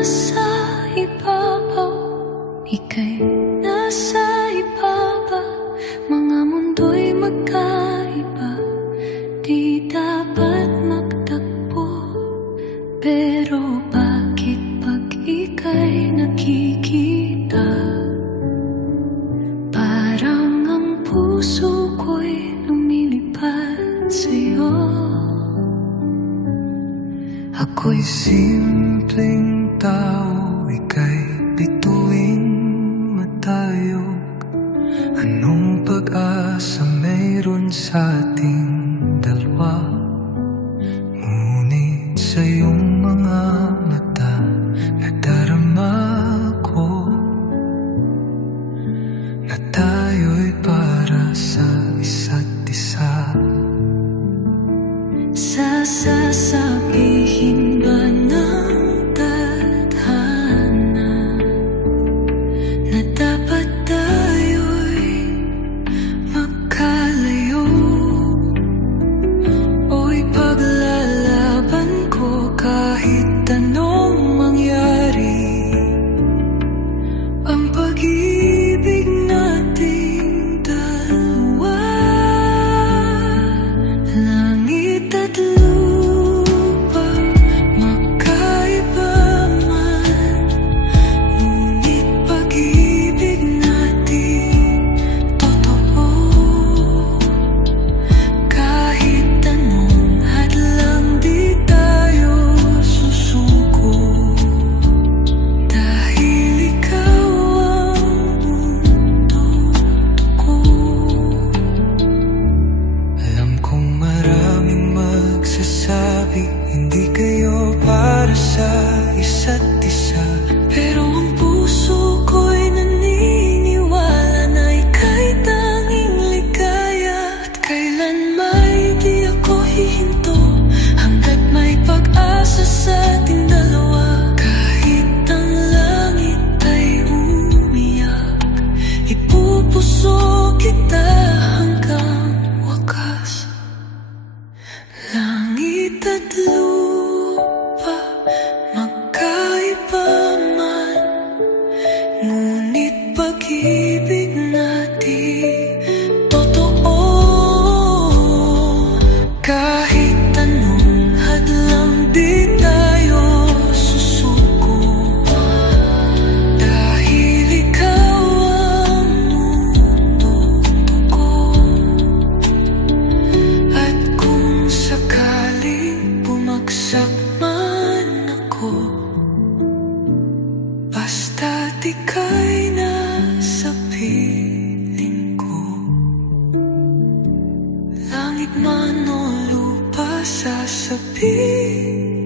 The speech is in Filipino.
nasa ibabaw, ika'y nasa ibaba. Mga mundo'y magkaiba, di dapat magtagpo. Pero bakit pag ika'y nakikita, parang ang puso ko'y lumilipad sa'yo? Ako'y simpleng tao, ika'y bituing matayog. Anong pag-asa mayroon sa ating dalawa? Ngunit sa iyong mga mata nadarama ko na tayo'y para sa isa't isa. Sasabihin ba ng tadhana na dapat tayo'y magkalayo? O'y paglalaban ko kahit anong mangyari. Ang pag-ibig nating dalawa, langit at lupa, magkaiba man. Ngunit pag-ibig natin totoo. Kahit anong hadlang di tayo susuko, dahil ikaw ang mundo ko. Alam kong maraming magsasabi hindi kayo para sa isa't isa, Pero ang puso ko'y naniniwala na ika'y tanging ligaya. At kailan may di ako hihinto, hanggat may pag-asa sa ating dalawa. Kahit ang langit ay umiyak, ipupuso kita hanggang wakas. Langit at lupa, magkaiba man. Ngunit pag-ibig natin totoo. Kahit anong hadlang di tayo susuko, dahil ikaw ang mundo ko. At kung sakaling bumagsak man ako, basta't ika'y nasa piling ko. Langit man o lupa, sasabihin